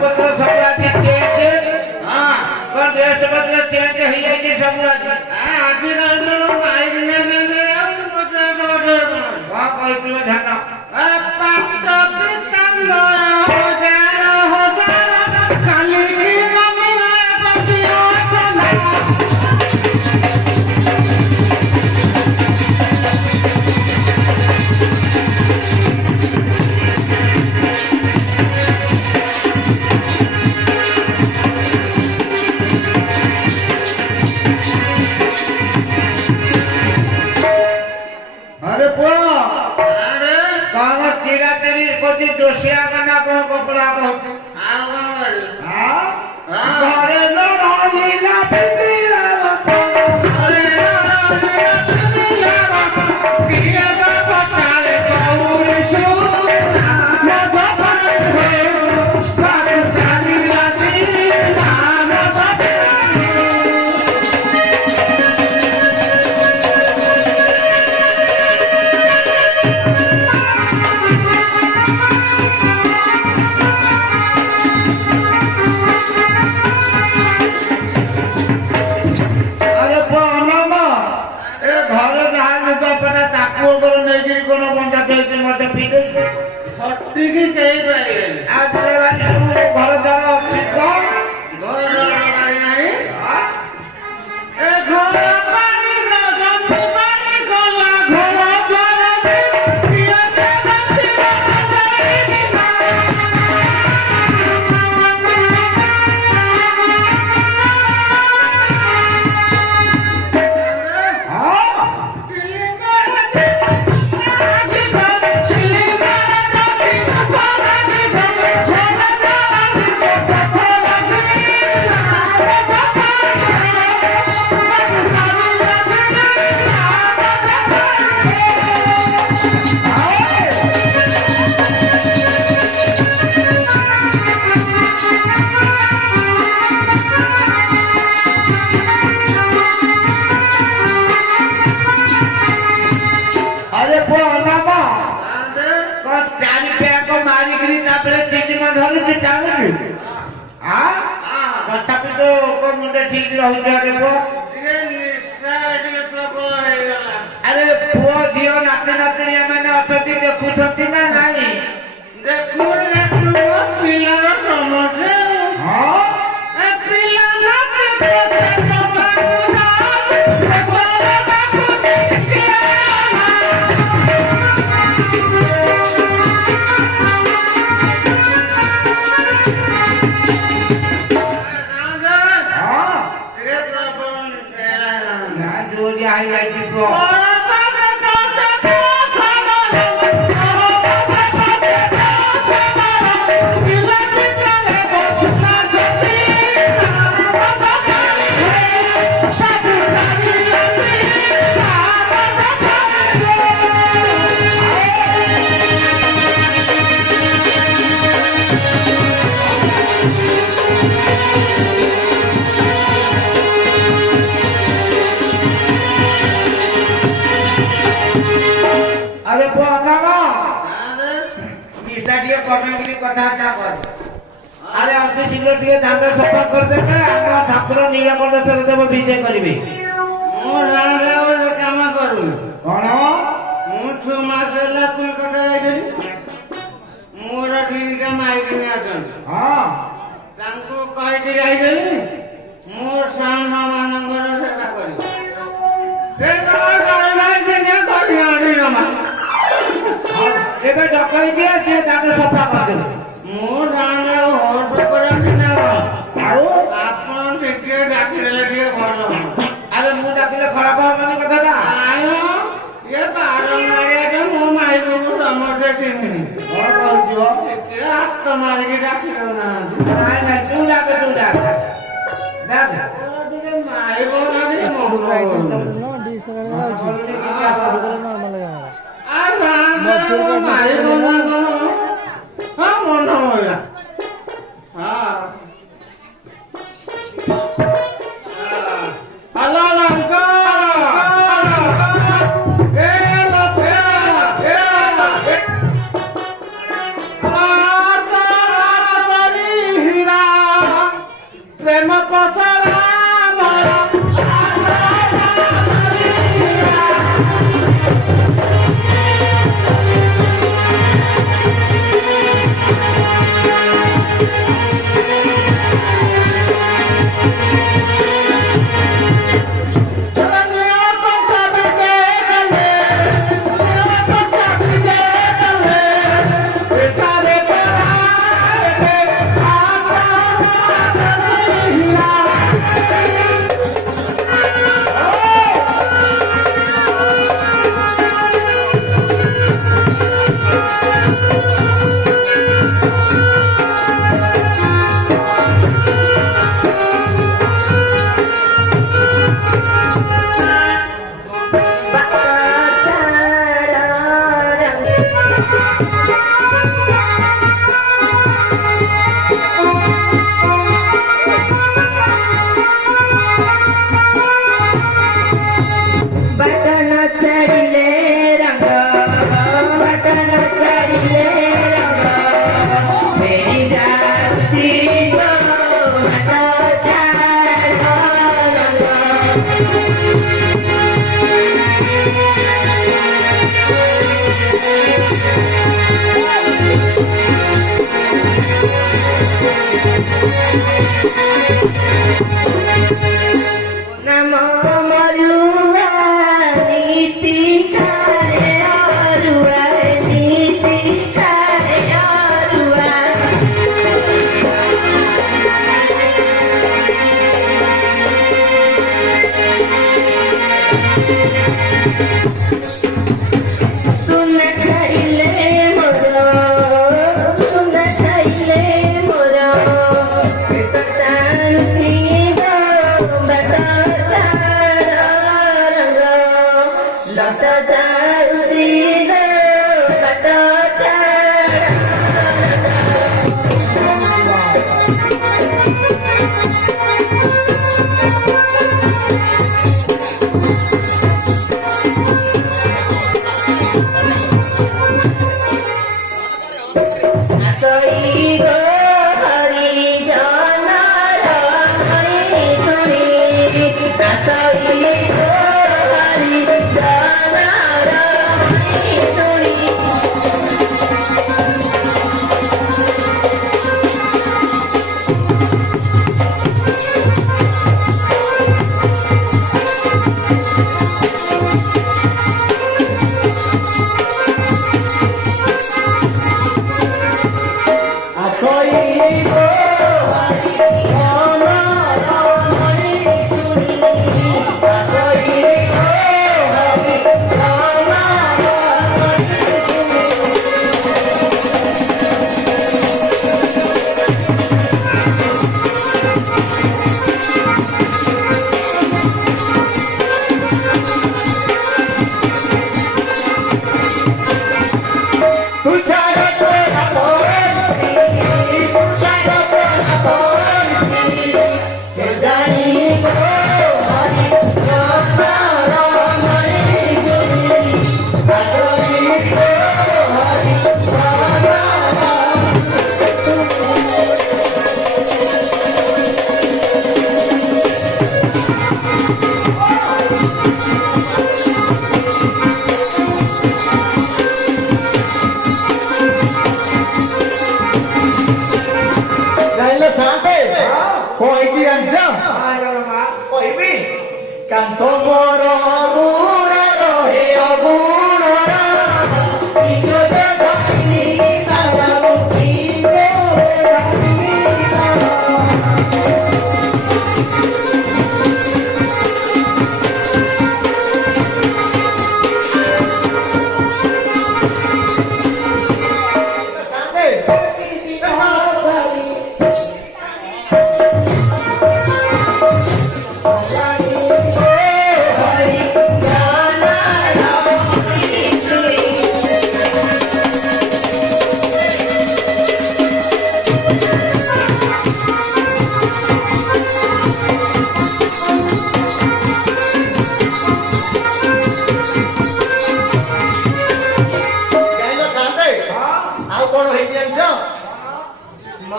पत्र सब आज चेंज हां पर देश पत्र चेंज होई जाई सब आज आज कल तो माइक ने हां कोई तो ध्यान पाट पितम हो जा काली की गमिला पतियो जोशिया का ना को कपड़ा को घरे न रहिला बिबिला घरे न रहिला बिबिला किया का पताले कौरी सुना न भगवान हो बात सारी राती नाम सट्टी कई पाइले आज घर द्वार अच्छी घर बाड़ी नहीं ए घर पानी जमी पानी गला घर द्वार किया के बंदी ठीक रही अरे पुओ दियो नाते नाते मैंने असती देखुंट ना नाई देखु पिलार समझे हाँ अरे आमती शीघ्र टे दाम सफा करदे ठाकुर नीलकंठेश्वर देव विजय करेंगे कम करू कौन मु 6 मास कोलकाता मोर ठीक माइक हाँ मोर साम सेवा कर डकई दिए सफा कर अरे मु डाकिले खराब मन कथा ये बारंगारिया मो माई को समझे चिन्ह हाथ मारिक डाकिल ना तू डाक माई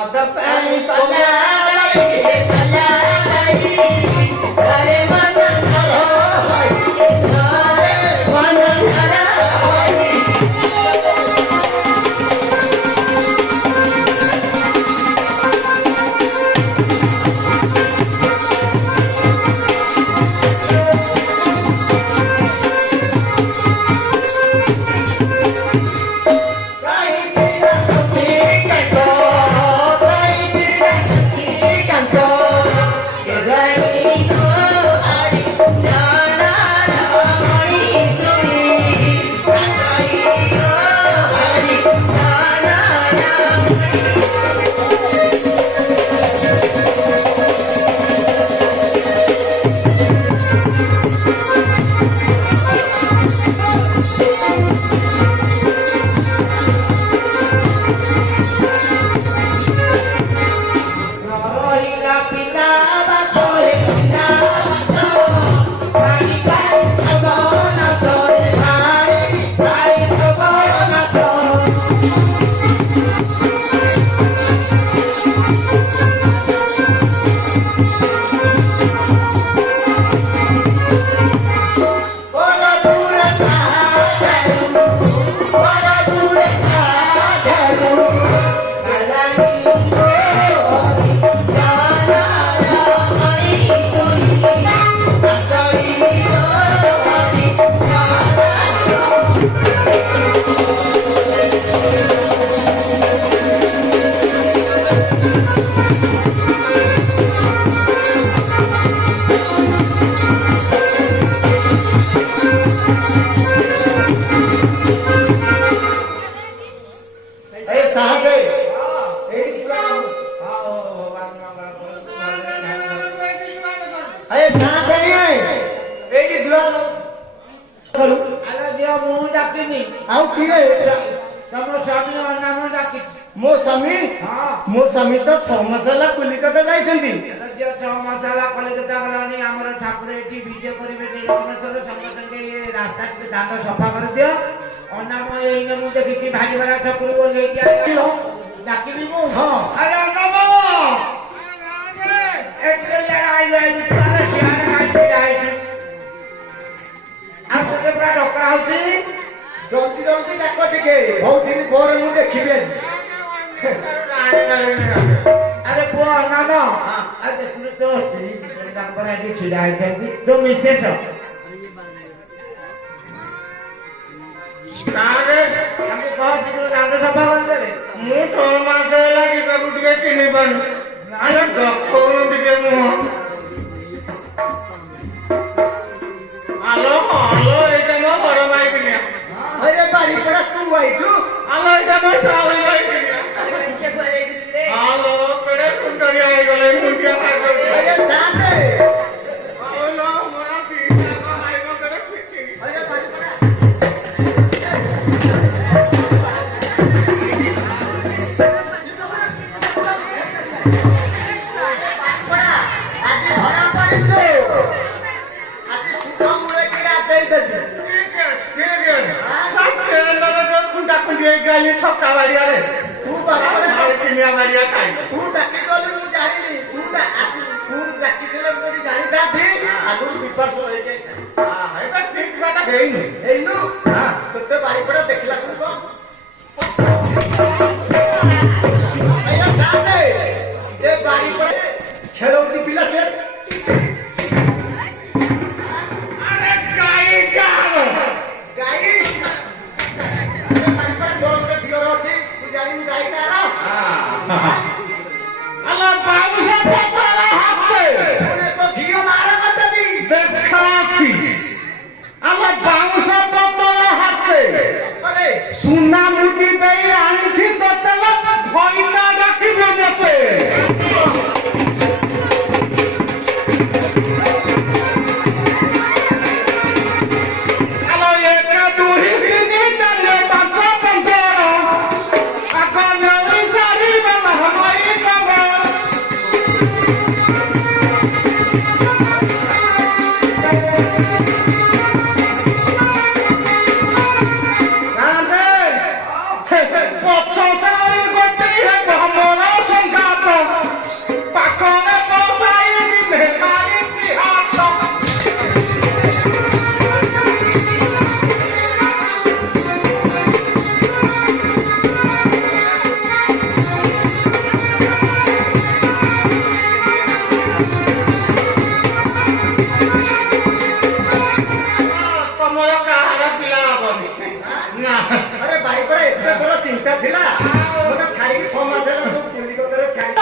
मद पानी पला मो स्वामी तो 6 मसाला कलिकता जाइछन्ती जो 6 मसाला कलिकता गलानी हमर ठाकुर एठी विजय करिवे जगन्नाथर संग संगे ये रास्ता के दांत सफा कर दियो अनाम एइने मु देखि भाजी बरा ठाकुर को लेके आइलो डाकिबी मु हां अरे नमो एते जरा आइलो तारे सियाने गाइते आइछ आ कोते पूरा डका होती जल्दी जल्दी डाको टिके बहुत दिन पर मु देखिबे अरे पुआ नानो अरे तुम तो नंबर आईडी छिड़ा आइछन्ती तो मिसेस कारे हम कहत कि दांत सफा कर दे मु 6 मास लागि बाबू टिके चिनी बन अरे डको टिके मु हेलो हेलो एटा मो बड़ माई बिनिया अरे बारी पड़ा तू आइछु हेलो एटा मो सावली माई बिनिया हेलो कड़े कुंडरी आई गले मुंडिया कर अरे साथे हेलो मोरा पीटा को आइबो करे पिटी अरे बारी पड़ा आज धरा पड़ी तो आज सुधा मुळे की आते दे ठीक है सब खेल लगा कुंडा कुंडी गाली छक्का बाड़िया रे तू बराबर है किनिया बाड़िया खाई तू डाकी गली मु जानिली तू डाकी देले मु जानि ता थी आगु विपर्स होई गई हां हेटा ठीक बाटा हेइनु हां तते बारी पड़ा देखला को आया सामने ये बारी पड़ा खेलौती पिला से अरे गाई गाई अल्लाह बाबू से पकड़ा हाथे तूने तो घियो मारा मत भी देखा थी अल्लाह बाबू से पकड़ा हाथे अरे सुना मुदी देई आनी थी तो तला भइना डाकी बजते अल्लाह एक दूरी दिनी चले बाका बंदरा अकल नई सारी वाला हमारी कवा राधे पछो से गोटी है हमरा संग ଚିନ୍ତା ଥିଲା ମତେ ଛାଡ଼ିକି 6 ମାସ ହେଲା ତୁ କଲିକତାରେ ଛାଡ଼ି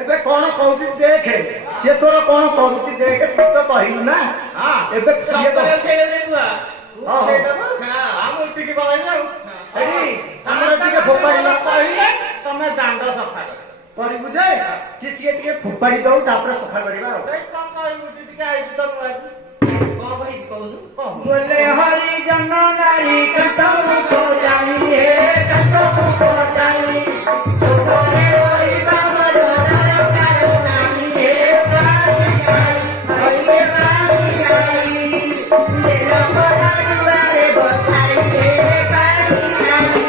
ଏବେ କଣ କହୁଛି ଦେଖେ ସିଏ ତୋର କଣ କରୁଛି ଦେଖେ ତୁ ତ କହିଲୁ ନା ଏବେ ସିଏ ତ ଆମର ଟିକେ ଫୋପାଡ଼ିଲା କହିଲେ ତମେ ଦାଣ୍ଡ ସଫା କରିବୁ ଯେ ସିଏ ଟିକେ ଫୋପାଡ଼ି ଦଉ ତାପରେ ସଫା କରିବା ଆଉ बोले हरि जन नारी कसम को जानिए कसम को जानिए तोरे वही बाबा करो नानी हरि पानी ले लो बड़ा दुआरे बधाई पानी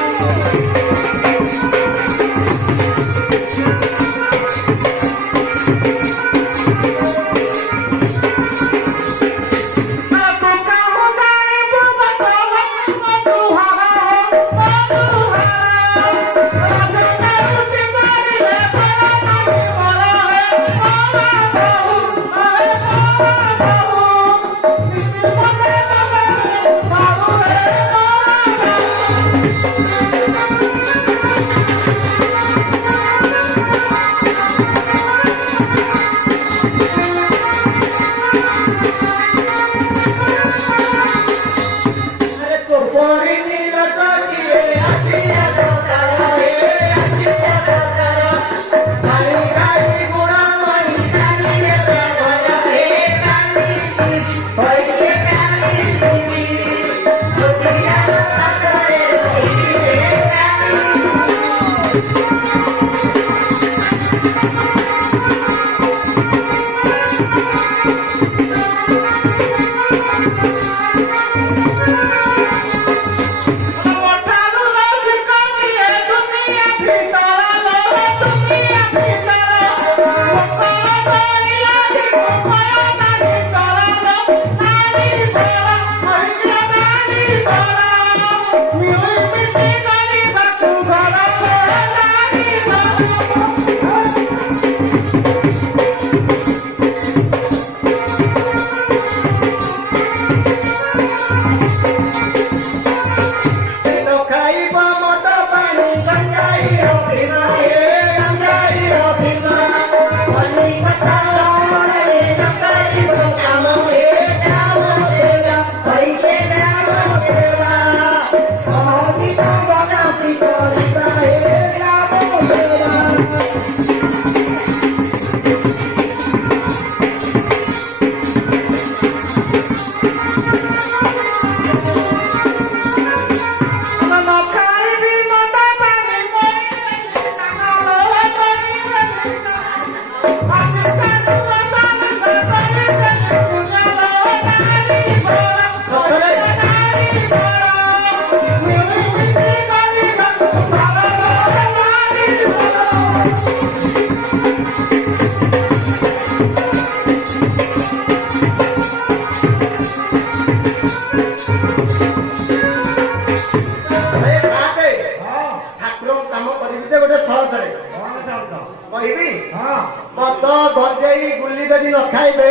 ମଦ ଗଞ୍ଜେଇ ଗୁଲି ଯଦି ନ ଖାଇବେ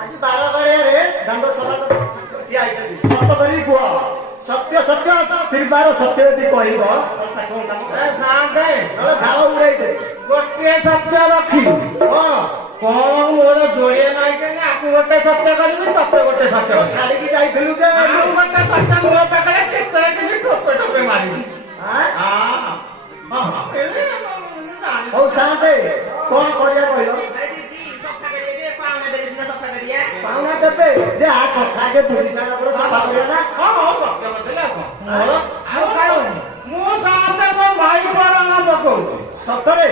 ଆଜି 12 ଗଳିଆରେ ଦାଣ୍ଡ ସଭା ଠିଆ ହେଇଛନ୍ତି ସତ କରି କୁହ ସତ୍ୟ ସତ୍ୟ ତ୍ରିବାର ସତ୍ୟ ଯଦି କହିବ ସାନ୍ତେ ନହେଲେ ଝାଳ ଉଡେଇଦେ ଗୋଟିଏ ସତ୍ୟ ରଖି ହଁ କଣ ମୋର ଯୋଡ଼ିଏ ନାହିଁ କି ଆକୁ ଗୋଟେ ସତ୍ୟ କରିବି ତତେ ଗୋଟେ ସତ୍ୟ କରିବି ଛାଡିକି ଯାଇଥିଲୁ ଯେ ଆଉ ଗୋଟେ ସତ୍ୟ ମୋ ପାଖରେ କେତେ କିଛି ଟୋପେ ଟୋପେ ମାରିବି ହଉ ସାନ୍ତେ କଣ କରିବା କହିଲ ପାଉଣା ଦେବେ ଯେ ଆ କଥା ଆଗେ ବୁଝି ସାରିଲା ପରେ ସଫା କରିବା ନା ସତ୍ୟ କରିଦେଲେ ଆଉ କଣ ମୁଁ ସାନ୍ତେ ମୋ ଭାଇ ବଡ ପକଉଛି ସତରେ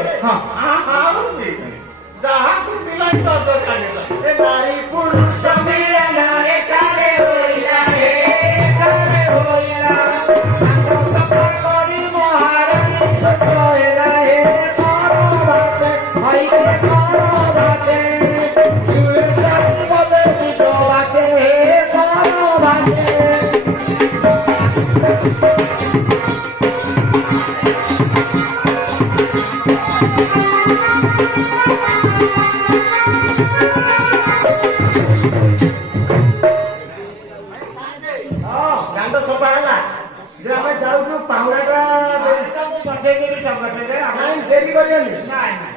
ଯାହା ପିଲା ଦରକାର ଏ ନାରୀ ପୁରୁଷ ମିଳନ ଏକାରେ ହୋଇଲା ଏକାରେ ହୋଇଲା ସଫା କରି ମହାରାଣୀ କହିଲା ହେ କର ବାତେ ଭାଇ କର ବାତେ ବୋଲେ ତୁ ବାତେ ହେ କର ବାତେ ଦାଣ୍ଡ ସଫା ହେଲା ଯେ ଆମେ ଯାଉଛୁ ପାଉଣାଟା ପଠେଇଦେବି ସଂଗଠନରେ ନାଇଁ ଡେରି କରିବାନି ନାଇଁ ନାଇଁ